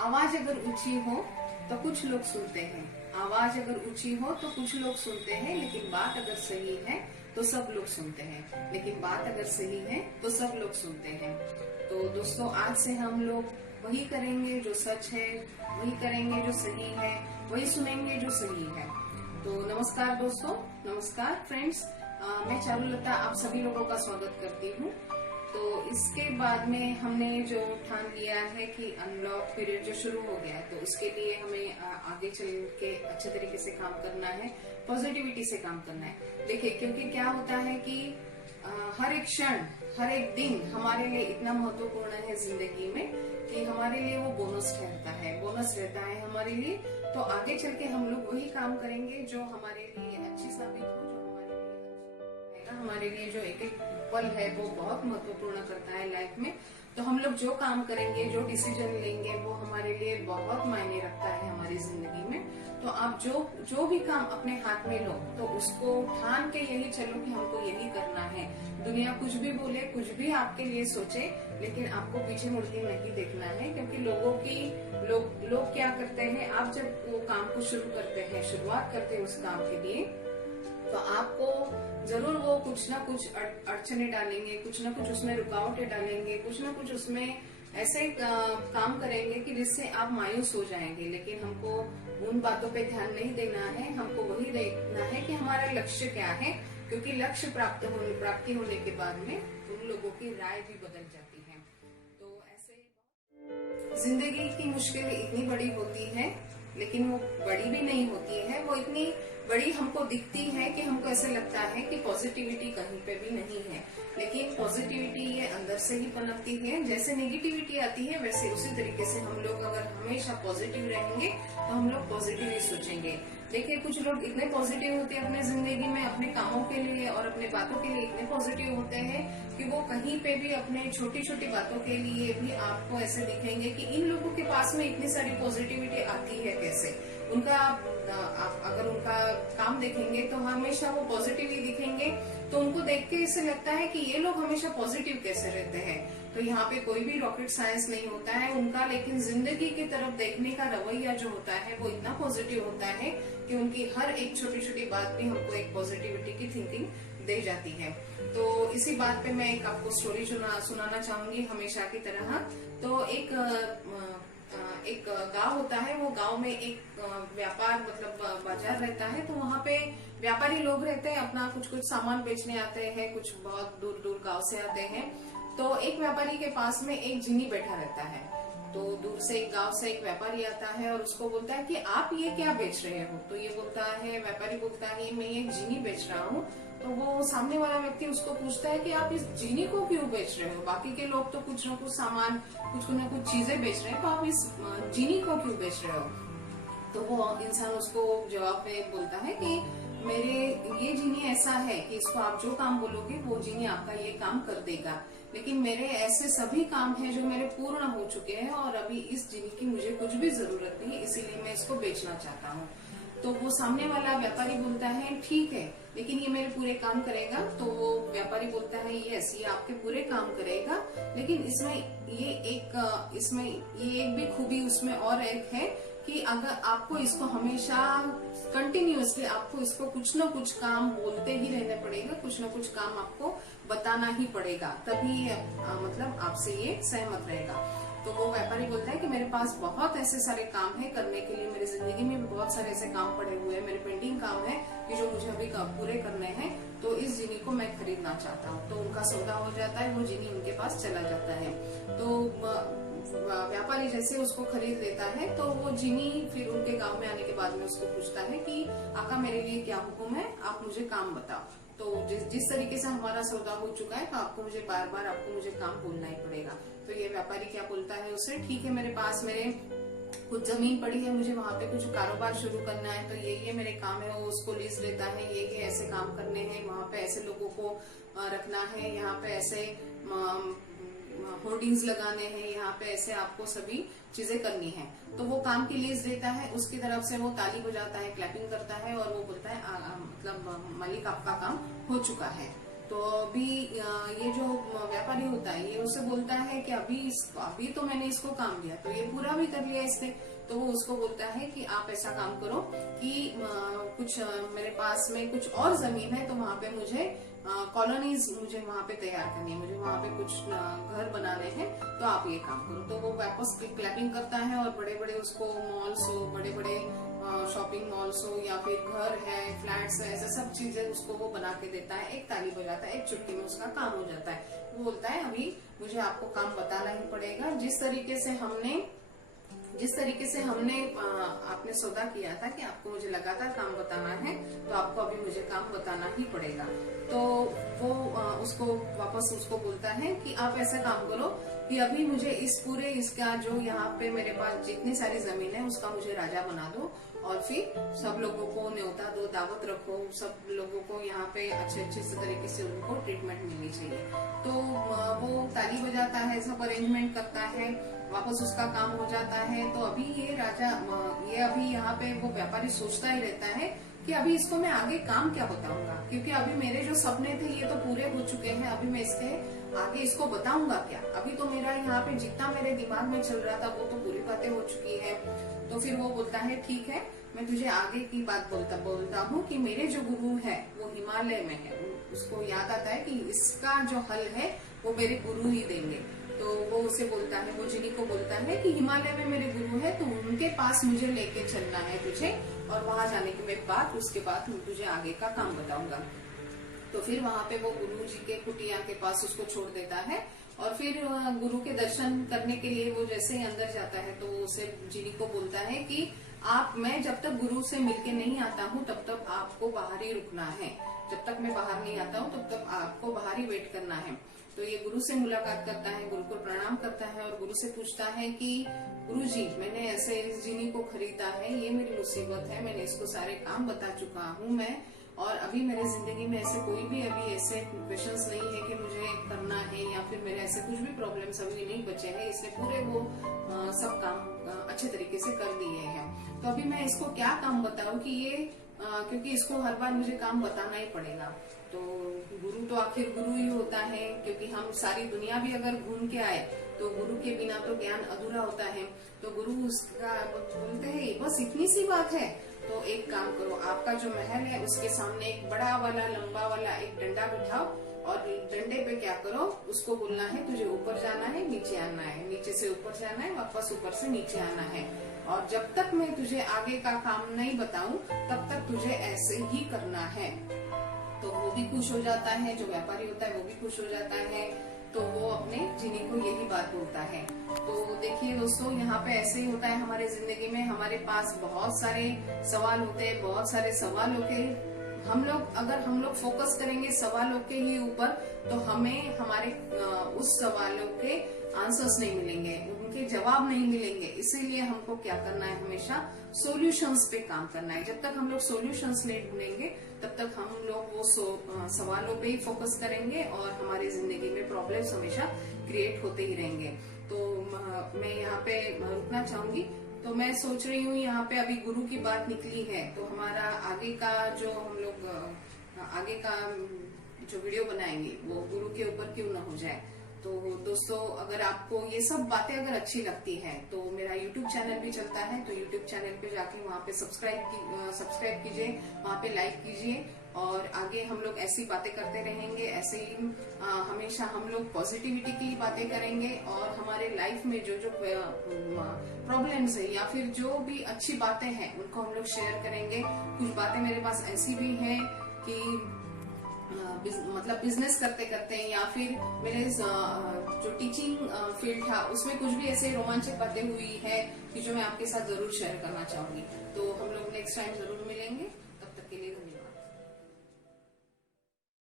आवाज अगर ऊंची हो तो कुछ लोग सुनते हैं, आवाज अगर ऊंची हो तो कुछ लोग सुनते हैं, लेकिन बात अगर सही है तो सब लोग सुनते हैं। लेकिन बात अगर सही है तो सब लोग सुनते हैं। तो दोस्तों, आज से हम लोग वही करेंगे जो सच है, वही करेंगे जो सही है, वही सुनेंगे जो सही है। तो नमस्कार दोस्तों, नमस्कार फ्रेंड्स, मैं चारुलता आप सभी लोगों का स्वागत करती हूँ। तो इसके बाद में हमने जो ठान लिया है कि अनलॉक पीरियड जो शुरू हो गया है, तो उसके लिए हमें आगे चल के अच्छे तरीके से काम करना है, पॉजिटिविटी से काम करना है। देखिए, क्योंकि क्या होता है कि हर एक क्षण, हर एक दिन हमारे लिए इतना महत्वपूर्ण है जिंदगी में कि हमारे लिए वो बोनस रहता है हमारे लिए। तो आगे चल के हम लोग वही काम करेंगे जो हमारे लिए अच्छी साबित हो, जो हमारे लिए जो एक एक पल है वो बहुत महत्वपूर्ण करता है लाइफ में। तो हम लोग जो काम करेंगे, जो डिसीजन लेंगे, वो हमारे लिए बहुत मायने रखता है हमारी जिंदगी में। तो आप जो भी काम अपने हाथ में लो तो उसको ठान के यही चलो कि हमको यही करना है। दुनिया कुछ भी बोले, कुछ भी आपके लिए सोचे, लेकिन आपको पीछे मुड़ के नहीं देखना है, क्योंकि लोग क्या करते हैं, आप जब वो काम को शुरू करते हैं, शुरुआत करते हैं उस काम के लिए, तो आपको जरूर वो कुछ ना कुछ अड़चने डालेंगे, कुछ ना कुछ उसमें रुकावटें डालेंगे, कुछ ना कुछ उसमें ऐसे काम करेंगे कि जिससे आप मायूस हो जाएंगे। लेकिन हमको उन बातों पे ध्यान नहीं देना है, हमको वही देखना है कि हमारा लक्ष्य क्या है, क्योंकि लक्ष्य प्राप्ति होने के बाद में उन लोगों की राय भी बदल जाती है। तो ऐसे जिंदगी की मुश्किल इतनी बड़ी होती है, लेकिन वो बड़ी भी नहीं होती है, वो इतनी बड़ी हमको दिखती है कि हमको ऐसा लगता है कि पॉजिटिविटी कहीं पे भी नहीं है। लेकिन पॉजिटिविटी ये अंदर से ही पनपती है। जैसे नेगेटिविटी आती है, वैसे उसी तरीके से हम लोग अगर हमेशा पॉजिटिव रहेंगे तो हम लोग पॉजिटिव ही सोचेंगे। देखिए, कुछ लोग इतने पॉजिटिव होते हैं अपने जिंदगी में, अपने कामों के लिए और अपने बातों के लिए इतने पॉजिटिव होते हैं कि वो कहीं पे भी अपने छोटी छोटी बातों के लिए भी आपको ऐसे दिखेंगे कि इन लोगों के पास में इतनी सारी पॉजिटिविटी आती है कैसे। उनका आप अगर उनका काम देखेंगे तो हमेशा वो पॉजिटिव ही दिखेंगे। तो उनको देख के इससे लगता है कि ये लोग हमेशा पॉजिटिव कैसे रहते हैं। तो यहाँ पे कोई भी रॉकेट साइंस नहीं होता है उनका, लेकिन जिंदगी की तरफ देखने का रवैया जो होता है वो इतना पॉजिटिव होता है कि उनकी हर एक छोटी छोटी बात भी हमको एक पॉजिटिविटी की थिंकिंग दे जाती है। तो इसी बात पे मैं एक आपको स्टोरी सुनाना चाहूंगी हमेशा की तरह। तो एक गांव होता है, वो गांव में एक व्यापार मतलब बाजार रहता है। तो वहाँ पे व्यापारी लोग रहते हैं, अपना कुछ कुछ सामान बेचने आते हैं, कुछ बहुत दूर दूर गांव से आते हैं। तो एक व्यापारी के पास में एक जिनी बैठा रहता है। तो दूर से एक गांव से एक व्यापारी आता है और उसको बोलता है कि आप ये क्या बेच रहे हो। तो ये बोलता है, व्यापारी बोलता है, मैं ये जिनी बेच रहा हूँ। तो वो सामने वाला व्यक्ति उसको पूछता है कि आप इस जीनी को क्यों बेच रहे हो, बाकी के लोग तो कुछ ना कुछ सामान, कुछ ना कुछ चीजें बेच रहे हैं, तो आप इस जीनी को क्यों बेच रहे हो। तो वो इंसान उसको जवाब में बोलता है कि मेरे ये जीनी ऐसा है कि इसको आप जो काम बोलोगे वो जीनी आपका ये काम कर देगा, लेकिन मेरे ऐसे सभी काम हैं जो मेरे पूर्ण हो चुके हैं और अभी इस जीनी की मुझे कुछ भी जरूरत नहीं, इसीलिए मैं इसको बेचना चाहता हूँ। तो वो सामने वाला व्यापारी बोलता है, ठीक है, लेकिन ये मेरे पूरे काम करेगा। तो वो व्यापारी बोलता है, यस, ये आपके पूरे काम करेगा, लेकिन इसमें ये एक भी खूबी उसमें और एक है कि अगर आपको इसको हमेशा कंटिन्यूअसली आपको इसको कुछ ना कुछ काम बोलते ही रहने पड़ेगा, कुछ ना कुछ काम आपको बताना ही पड़ेगा, तभी मतलब आपसे ये सहमत रहेगा। तो वो व्यापारी बोलता है कि मेरे पास बहुत ऐसे सारे काम है करने के लिए, मेरी जिंदगी में भी बहुत सारे ऐसे काम पड़े हुए हैं, मेरे पेंडिंग काम है कि जो मुझे अभी पूरे करने हैं। तो इस जीनी को मैं खरीदना चाहता हूँ। तो उनका सौदा हो जाता है, वो जीनी उनके पास चला जाता है। तो व्यापारी जैसे उसको खरीद लेता है, तो वो जीनी फिर उनके गांव में आने के बाद में उसको पूछता है कि आका, मेरे लिए क्या हुक्म है, आप मुझे काम बताओ। तो जिस तरीके से हमारा सौदा हो चुका है, तो आपको मुझे बार बार काम बोलना ही पड़ेगा। तो ये व्यापारी क्या बोलता है उसे, ठीक है, मेरे पास मेरे कुछ जमीन पड़ी है, मुझे वहाँ पे कुछ कारोबार शुरू करना है, तो ये मेरे काम है। वो उसको लीज लेता है, ये ऐसे काम करने हैं, वहाँ पे ऐसे लोगों को रखना है, यहाँ पे ऐसे होर्डिंग्स लगाने हैं, यहाँ पे ऐसे आपको सभी चीजें करनी है। तो वो काम की लीज देता है, उसकी तरफ से वो ताली बजाता है, क्लैपिंग करता है और वो बोलता है मतलब मालिक आपका काम हो चुका है। तो अभी ये जो व्यापारी होता है ये उससे बोलता है कि अभी तो मैंने इसको काम दिया, तो ये पूरा भी कर लिया इसने। तो वो उसको बोलता है कि आप ऐसा काम करो कि कुछ मेरे पास में कुछ और जमीन है, तो वहां पे मुझे कॉलोनीज मुझे वहां पे तैयार करनी है, मुझे वहां पे कुछ घर बनाने हैं, तो आप ये काम करो। तो वो वापस क्लैपिंग करता है और बड़े बड़े उसको मॉल्स हो, बड़े बड़े शॉपिंग मॉल्स हो या फिर घर है, फ्लैट्स है, ऐसा सब चीजें उसको वो बना के देता है। एक ताली बजाता है, एक चुटकी में उसका काम हो जाता है। वो बोलता है अभी मुझे आपको काम बताना ही पड़ेगा, जिस तरीके से हमने आपने सौदा किया था कि आपको मुझे लगातार काम बताना है, तो आपको अभी मुझे काम बताना ही पड़ेगा। तो वो उसको वापस उसको बोलता है कि आप ऐसा काम करो कि अभी मुझे इसका जो यहाँ पे मेरे पास जितनी सारी जमीन है उसका मुझे राजा बना दो, और फिर सब लोगों को न्योता दो, दावत रखो, सब लोगों को यहाँ पे अच्छे से तरीके से उनको ट्रीटमेंट मिलनी चाहिए। तो वो ताली बजाता है, सब अरेंजमेंट करता है, वापस उसका काम हो जाता है। तो अभी ये अभी यहाँ पे वो व्यापारी सोचता ही रहता है कि अभी इसको मैं आगे काम क्या बताऊंगा, क्योंकि अभी मेरे जो सपने थे ये तो पूरे हो चुके हैं, अभी मैं इसके आगे इसको बताऊंगा क्या। अभी तो मेरा यहाँ पे जितना मेरे दिमाग में चल रहा था वो तो पूरी बातें हो चुकी है। तो फिर वो बोलता है ठीक है, मैं तुझे आगे की बात बोलता हूँ कि मेरे जो गुरु है वो हिमालय में है। उसको याद आता है कि इसका जो हल है वो मेरे गुरु ही देंगे। तो वो उसे बोलता है, वो जिनी को बोलता है कि हिमालय में मेरे गुरु है, तो उनके पास मुझे लेके चलना है तुझे, और वहां जाने के बाद उसके बाद मैं तुझे आगे का काम बताऊंगा। तो फिर वहां पे वो गुरु जी के कुटिया के पास उसको छोड़ देता है, और फिर गुरु के दर्शन करने के लिए वो जैसे ही अंदर जाता है तो उसे जिनी को बोलता है कि मैं जब तक गुरु से मिलके नहीं आता हूँ तब तक आपको बाहर ही रुकना है, जब तक मैं बाहर नहीं आता हूँ तब तक आपको बाहर ही वेट करना है। तो ये गुरु से मुलाकात करता है, गुरु को प्रणाम करता है और गुरु से पूछता है कि गुरु जी, मैंने ऐसे इस जिनी को खरीदा है, ये मेरी मुसीबत है, मैंने इसको सारे काम बता चुका हूँ मैं, और अभी मेरे जिंदगी में ऐसे कोई भी अभी ऐसे क्वेश्चंस नहीं है कि मुझे करना है, या फिर मेरे ऐसे कुछ भी प्रॉब्लम्स अभी नहीं बचे हैं, इसलिए पूरे वो सब काम अच्छे तरीके से कर दिए हैं। तो अभी मैं इसको क्या काम बताऊं कि ये क्योंकि इसको हर बार मुझे काम बताना ही पड़ेगा। तो गुरु तो आखिर गुरु ही होता है, क्योंकि हम सारी दुनिया भी अगर घूम के आए तो गुरु के बिना तो ज्ञान अधूरा होता है। तो गुरु उसका बोलते हैं बस इतनी सी बात है, तो एक काम करो, आपका जो महल है उसके सामने एक बड़ा वाला लंबा वाला एक डंडा बिठाओ, और डंडे पे क्या करो, उसको बोलना है तुझे ऊपर जाना है, नीचे आना है, नीचे से ऊपर जाना है, वापस ऊपर से नीचे आना है, और जब तक मैं तुझे आगे का काम नहीं बताऊं तब तक तुझे ऐसे ही करना है। तो वो भी खुश हो जाता है, जो व्यापारी होता है वो भी खुश हो जाता है। तो वो अपने जिनी को यही बात बोलता है। तो देखिए दोस्तों, यहाँ पे ऐसे ही होता है हमारे जिंदगी में, हमारे पास बहुत सारे सवाल होते हैं, बहुत सारे सवालों के हम लोग फोकस करेंगे सवालों के ही ऊपर, तो हमें हमारे उस सवालों के आंसर्स नहीं मिलेंगे, उनके जवाब नहीं मिलेंगे। इसीलिए हमको क्या करना है, हमेशा सॉल्यूशंस पे काम करना है। जब तक हम लोग सॉल्यूशंस नहीं ढूंढेंगे तब तक हम लोग वो सवालों पे ही फोकस करेंगे और हमारी जिंदगी में प्रॉब्लम्स हमेशा क्रिएट होते ही रहेंगे। तो मैं यहाँ पे रुकना चाहूंगी। तो मैं सोच रही हूँ यहाँ पे अभी गुरु की बात निकली है, तो हमारा आगे का जो हम लोग आगे का जो वीडियो बनाएंगे वो गुरु के ऊपर क्यों ना हो जाए। तो दोस्तों, अगर आपको ये सब बातें अगर अच्छी लगती हैं तो मेरा YouTube चैनल भी चलता है, तो YouTube चैनल पे जाके वहाँ पे सब्सक्राइब कीजिए, वहाँ पे लाइक कीजिए, और आगे हम लोग ऐसी बातें करते रहेंगे। ऐसे ही हमेशा हम लोग पॉजिटिविटी की बातें करेंगे, और हमारे लाइफ में जो जो प्रॉब्लम्स है या फिर जो भी अच्छी बातें हैं उनको हम लोग शेयर करेंगे। कुछ बातें मेरे पास ऐसी भी हैं कि मतलब बिजनेस करते करते या फिर मेरे जो टीचिंग फील्ड था उसमें कुछ भी ऐसे रोमांचक बातें हुई है कि जो मैं आपके साथ जरूर शेयर करना चाहूंगी। तो हम लोग नेक्स्ट टाइम जरूर मिलेंगे, तब तक के लिए धन्यवाद।